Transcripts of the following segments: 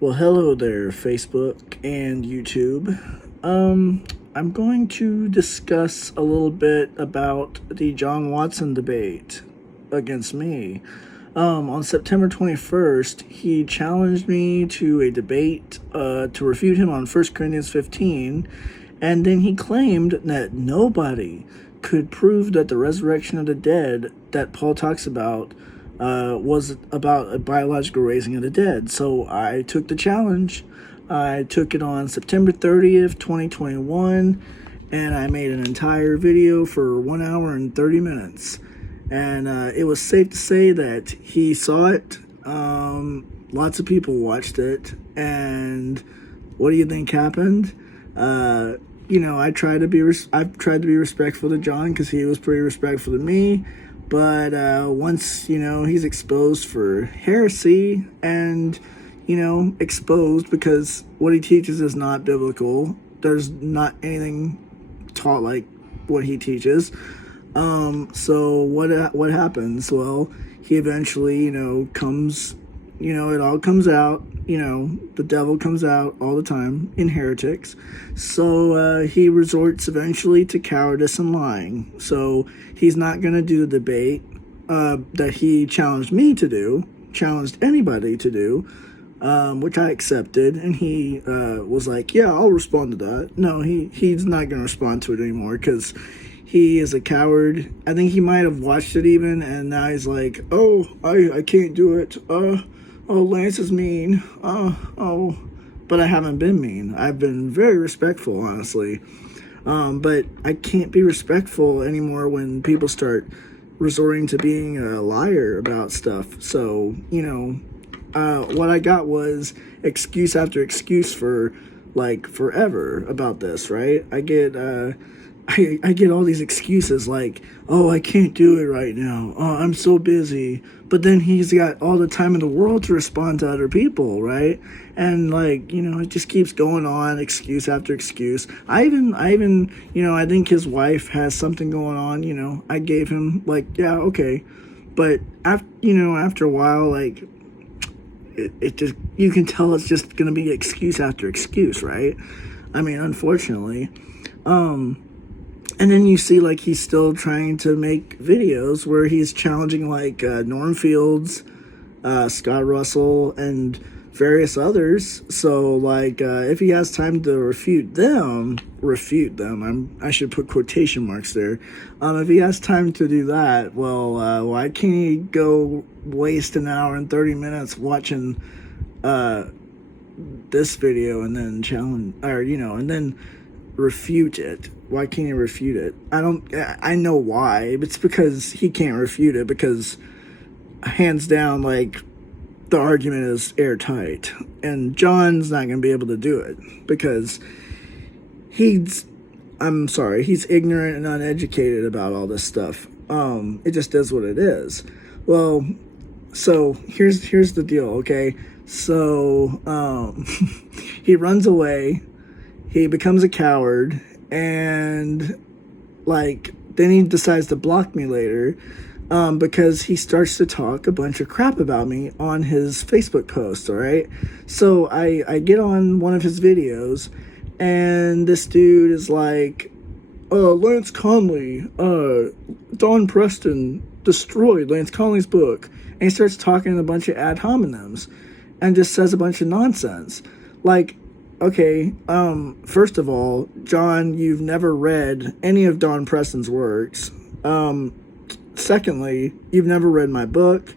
Well, hello there, Facebook and YouTube. I'm going to discuss a little bit about the John Watson debate against me. On September 21st, he challenged me to a debate to refute him on 1 Corinthians 15, and then he claimed that nobody could prove that the resurrection of the dead that Paul talks about was about a biological raising of the dead. So I took the challenge. I took it on September 30th, 2021, and I made an entire video for 1 hour and 30 minutes. And it was safe to say that he saw it. Lots of people watched it. And what do you think happened? I tried to be respectful to John because he was pretty respectful to me. But once, he's exposed for heresy and, exposed because what he teaches is not biblical. There's not anything taught like what he teaches. So what happens? Well, he eventually, comes, it all comes out. The devil comes out all the time in heretics. So he resorts eventually to cowardice and lying. So he's not going to do the debate that he challenged anybody to do, which I accepted. And he was like, yeah, I'll respond to that. No, he's not going to respond to it anymore because he is a coward. I think he might have watched it even, and now he's like, oh, I can't do it. Oh, Lance is mean. But I haven't been mean. I've been very respectful, honestly. But I can't be respectful anymore when people start resorting to being a liar about stuff. So, what I got was excuse after excuse for, forever about this, right? I get all these excuses like, oh, I can't do it right now. Oh, I'm so busy. But then he's got all the time in the world to respond to other people, right? And it just keeps going on, excuse after excuse. I even, I think his wife has something going on, I gave him yeah, okay. But after a while, it just, you can tell it's just going to be excuse after excuse, right? I mean, unfortunately. And then you see he's still trying to make videos where he's challenging Norm Fields, Scott Russell, and various others. So if he has time to refute them, I should put quotation marks there. If he has time to do that, well, why can't he go waste an hour and 30 minutes watching this video and then challenge, or and then refute it? Why can't he refute it? I know why. It's because he can't refute it because hands down, the argument is airtight. And John's not going to be able to do it because he's ignorant and uneducated about all this stuff. It just is what it is. Well, so here's the deal, okay? So, he runs away. He becomes a coward. And then he decides to block me later because he starts to talk a bunch of crap about me on his Facebook post. All right, so I get on one of his videos, and this dude is like, Lance Conley, Don Preston destroyed Lance Conley's book, and he starts talking a bunch of ad hominems and just says a bunch of nonsense. Okay, first of all, John, you've never read any of Don Preston's works. Secondly, you've never read my book.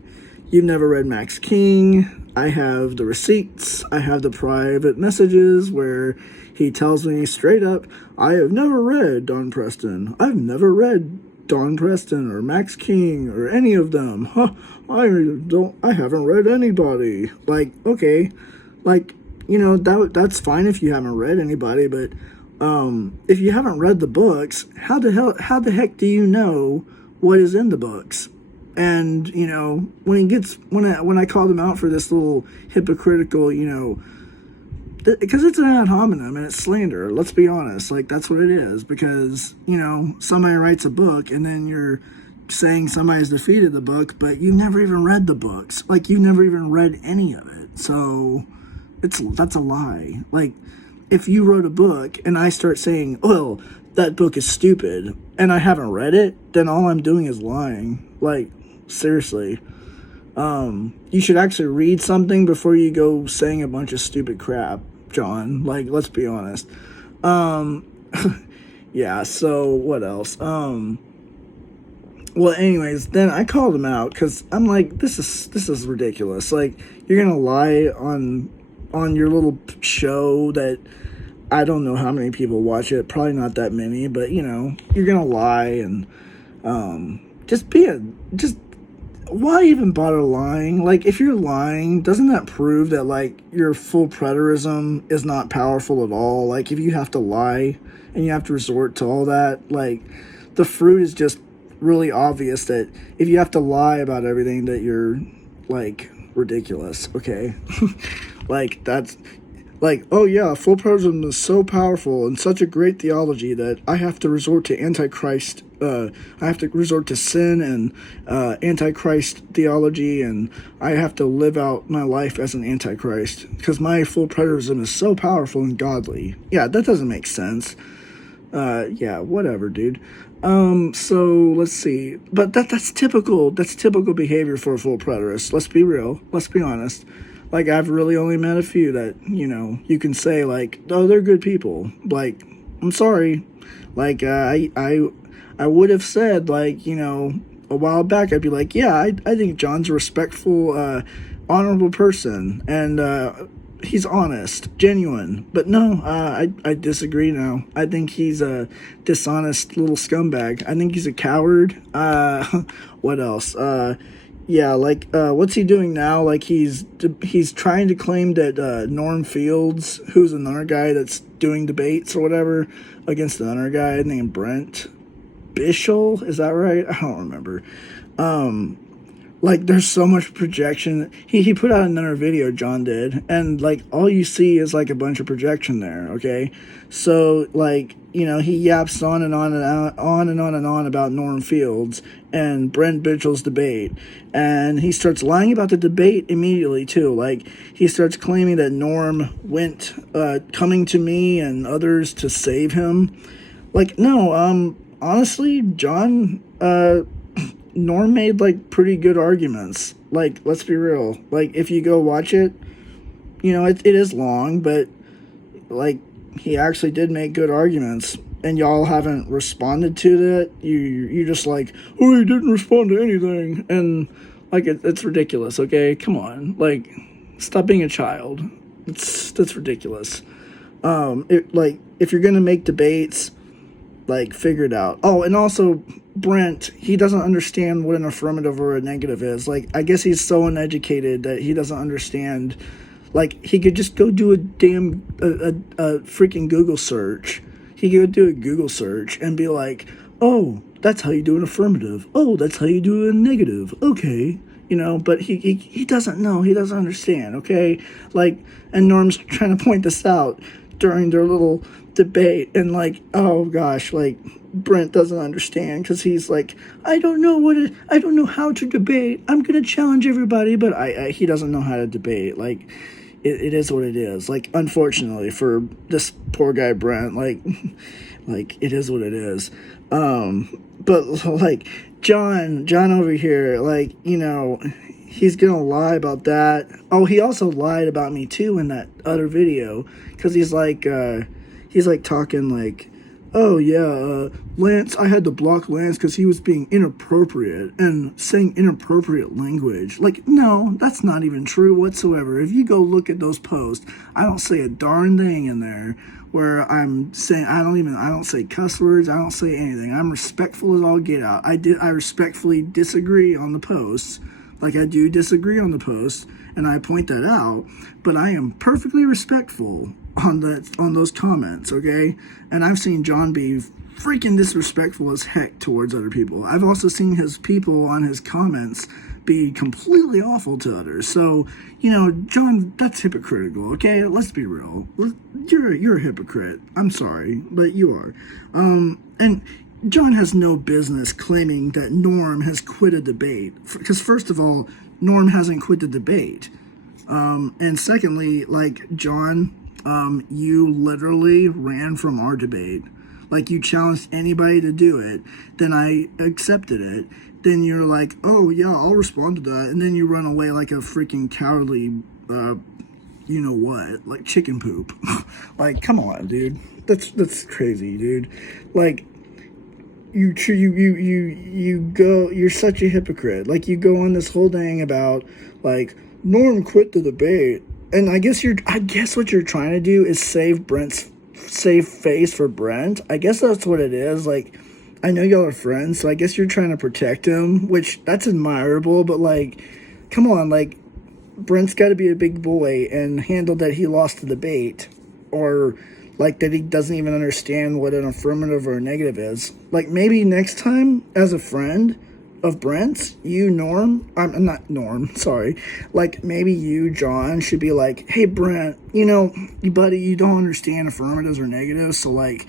You've never read Max King. I have the receipts. I have the private messages where he tells me straight up, I have never read Don Preston. I've never read Don Preston or Max King or any of them. I haven't read anybody. Okay, that's fine if you haven't read anybody, but if you haven't read the books, how the heck do you know what is in the books? And when I called him out for this little hypocritical, because it's an ad hominem and it's slander. Let's be honest, that's what it is. Because somebody writes a book and then you're saying somebody's defeated the book, but you never even read the books. You never even read any of it. So That's a lie. Like, if you wrote a book and I start saying, "Oh, that book is stupid," and I haven't read it, then all I'm doing is lying. Like, seriously. You should actually read something before you go saying a bunch of stupid crap, John. Like, let's be honest. Yeah, so what else? Well, anyways, then I called him out because I'm like, this is ridiculous. Like, you're gonna lie on your little show that I don't know how many people watch it. Probably not that many, but you're gonna lie and just why even bother lying? Like, if you're lying, doesn't that prove that like your full preterism is not powerful at all? Like, if you have to lie and you have to resort to all that, like, the fruit is just really obvious that if you have to lie about everything, that you're like ridiculous. Okay. Like, that's like, oh yeah, full preterism is so powerful and such a great theology that I have to resort to antichrist. I have to resort to sin and antichrist theology, and I have to live out my life as an antichrist because my full preterism is so powerful and godly. Yeah, that doesn't make sense. Yeah, whatever, dude. So let's see. But that's typical behavior for a full preterist. Let's be real. Let's be honest. Like, I've really only met a few that, you can say, like, oh, they're good people. Like, I'm sorry. Like, I would have said, like, a while back, I'd be like, yeah, I think John's a respectful, honorable person. And, he's honest, genuine. But no, I disagree now. I think he's a dishonest little scumbag. I think he's a coward. What else? Yeah, like, what's he doing now? Like, he's trying to claim that Norm Fields, who's another guy that's doing debates or whatever, against another guy named Brent Bishel, is that right? I don't remember. Like, there's so much projection. He put out another video, John did, and, like, all you see is, like, a bunch of projection there, okay? So, like, he yaps on and on and on and on and on about Norm Fields and Brent Bichel's debate, and he starts lying about the debate immediately, too. Like, he starts claiming that Norm went coming to me and others to save him. Like, no, honestly, John, Norm made, like, pretty good arguments. Like, let's be real. Like, if you go watch it, it is long, but, like, he actually did make good arguments. And y'all haven't responded to that. You're just like, oh, he didn't respond to anything. And, like, it's ridiculous, okay? Come on. Like, stop being a child. That's ridiculous. Like, if you're going to make debates, like, figure it out. Oh, and also, Brent, he doesn't understand what an affirmative or a negative is. Like, I guess he's so uneducated that he doesn't understand. Like, he could just go do a freaking Google search. He could do a Google search and be like, oh, that's how you do an affirmative. Oh, that's how you do a negative. Okay. But he doesn't know. He doesn't understand, okay? Like, and Norm's trying to point this out during their little debate, and, like, oh gosh, like, Brent doesn't understand because he's like, I don't know how to debate. I'm gonna challenge everybody, but he doesn't know how to debate. Like, it is what it is. Like, unfortunately for this poor guy Brent, like it is what it is. But, like, John over here, like, he's gonna lie about that. Oh, he also lied about me too in that other video, because he's like talking like, oh yeah, Lance, I had to block Lance because he was being inappropriate and saying inappropriate language. Like, no, that's not even true whatsoever. If you go look at those posts, I don't say a darn thing in there where I'm saying, I don't say cuss words, I don't say anything. I'm respectful as all get out. I respectfully disagree on the posts. Like, I do disagree on the posts, and I point that out, but I am perfectly respectful on those comments, okay? And I've seen John be freaking disrespectful as heck towards other people. I've also seen his people on his comments be completely awful to others. So, John, that's hypocritical, okay? Let's be real. You're a hypocrite. I'm sorry, but you are. And John has no business claiming that Norm has quit a debate. Because, first of all, Norm hasn't quit the debate. And secondly, like, John, you literally ran from our debate. Like, you challenged anybody to do it. Then I accepted it. Then you're like, oh, yeah, I'll respond to that. And then you run away like a freaking cowardly, you know what, like chicken poop. Like, come on, dude. That's crazy, dude. Like, you're such a hypocrite. Like, you go on this whole thing about, like, Norm quit the debate, and I guess what you're trying to do is save face for Brent. I guess that's what it is. Like, I know y'all are friends, so I guess you're trying to protect him, which that's admirable, but like, come on, like, Brent's got to be a big boy and handle that he lost the debate, or like that he doesn't even understand what an affirmative or a negative is. Like, maybe next time, as a friend of Brent's, you, Norm, I'm not Norm, sorry, like, maybe you, John, should be like, hey, Brent, you know, buddy, you don't understand affirmatives or negatives, so like,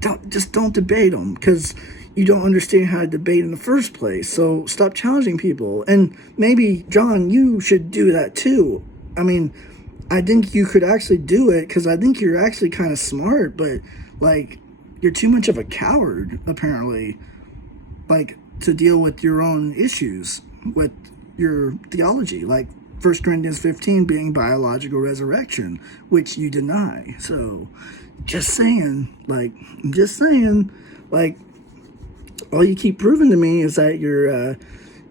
don't debate them, because you don't understand how to debate in the first place. So stop challenging people. And maybe, John, you should do that too. I mean, I think you could actually do it, because I think you're actually kind of smart, but like, you're too much of a coward, apparently, like, to deal with your own issues with your theology, like 1 Corinthians 15 being biological resurrection, which you deny. So just saying, like, all you keep proving to me is that you're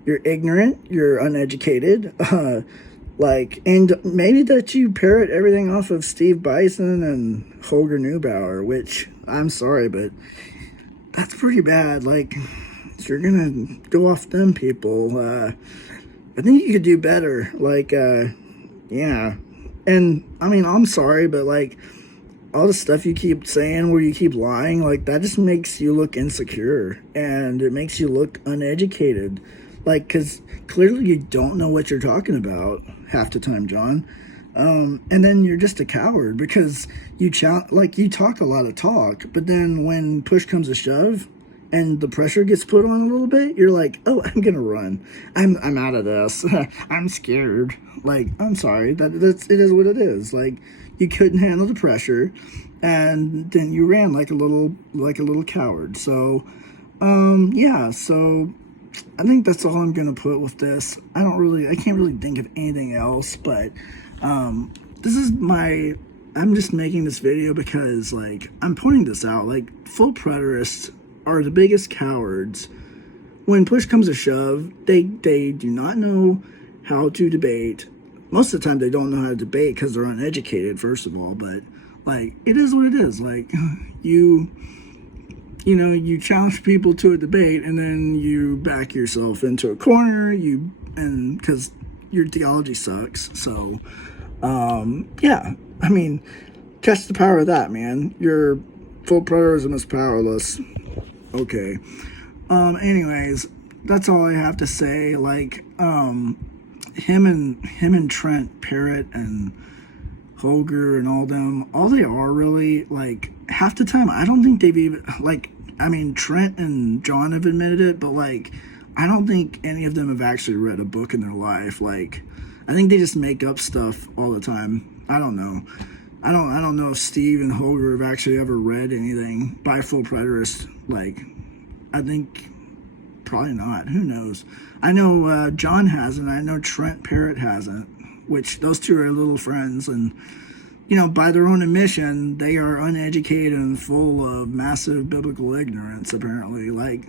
ignorant, you're uneducated, like, and maybe that you parrot everything off of Steve Bison and Holger Neubauer, which, I'm sorry, but that's pretty bad. Like, if you're gonna go off them people, I think you could do better. Like, yeah. And, I mean, I'm sorry, but like, all the stuff you keep saying where you keep lying, like, that just makes you look insecure, and it makes you look uneducated. Like, because clearly you don't know what you're talking about half the time, John. And then you're just a coward, because you talk a lot of talk, but then when push comes to shove and the pressure gets put on a little bit, you're like, oh, I'm gonna run. I'm out of this. I'm scared. Like, I'm sorry. It is what it is. Like, you couldn't handle the pressure, and then you ran like a little coward. So, yeah. So I think that's all I'm gonna put with this. I can't really think of anything else, but I'm just making this video because, like, I'm pointing this out. Like, full preterists are the biggest cowards. When push comes to shove, they do not know how to debate. Most of the time they don't know how to debate because they're uneducated, first of all, but like, it is what it is. Like, you challenge people to a debate, and then you back yourself into a corner, and because your theology sucks. So, yeah, I mean, catch the power of that, man. Your full preterism is powerless. Okay. Anyways, that's all I have to say. Like, him and Trent Parrott and Holger and all them, all they are really, like, half the time, I don't think they've even, like, I mean, Trent and John have admitted it, but like, I don't think any of them have actually read a book in their life. Like, I think they just make up stuff all the time. I don't know. I don't know if Steve and Holger have actually ever read anything by full preterist. Like, I think probably not. Who knows? I know John hasn't. I know Trent Parrott hasn't, which those two are little friends, and, you know, by their own admission, they are uneducated and full of massive biblical ignorance, apparently. Like,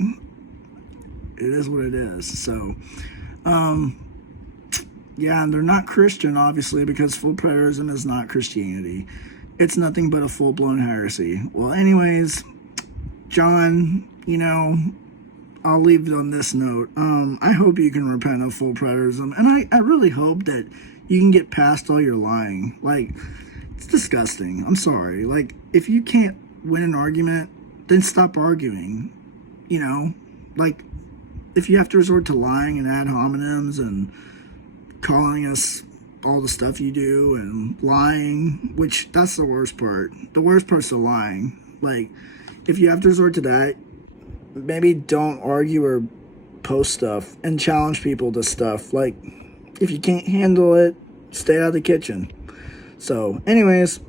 it is what it is. So, yeah, and they're not Christian, obviously, because full preterism is not Christianity. It's nothing but a full-blown heresy. Well, anyways, John, you know, I'll leave it on this note. I hope you can repent of full preterism, and I really hope that you can get past all your lying. Like, it's disgusting. I'm sorry. Like, if you can't win an argument, then stop arguing. You know, like, if you have to resort to lying and ad hominems and calling us all the stuff you do and lying, which that's the worst part. The worst part's the lying. Like, if you have to resort to that, maybe don't argue or post stuff and challenge people to stuff. Like, if you can't handle it, stay out of the kitchen. So, anyways,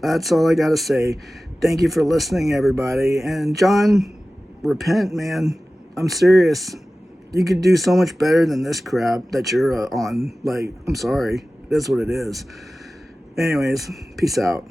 that's all I got to say. Thank you for listening, everybody. And John, repent, man. I'm serious. You could do so much better than this crap that you're on. Like, I'm sorry. That's what it is. Anyways, peace out.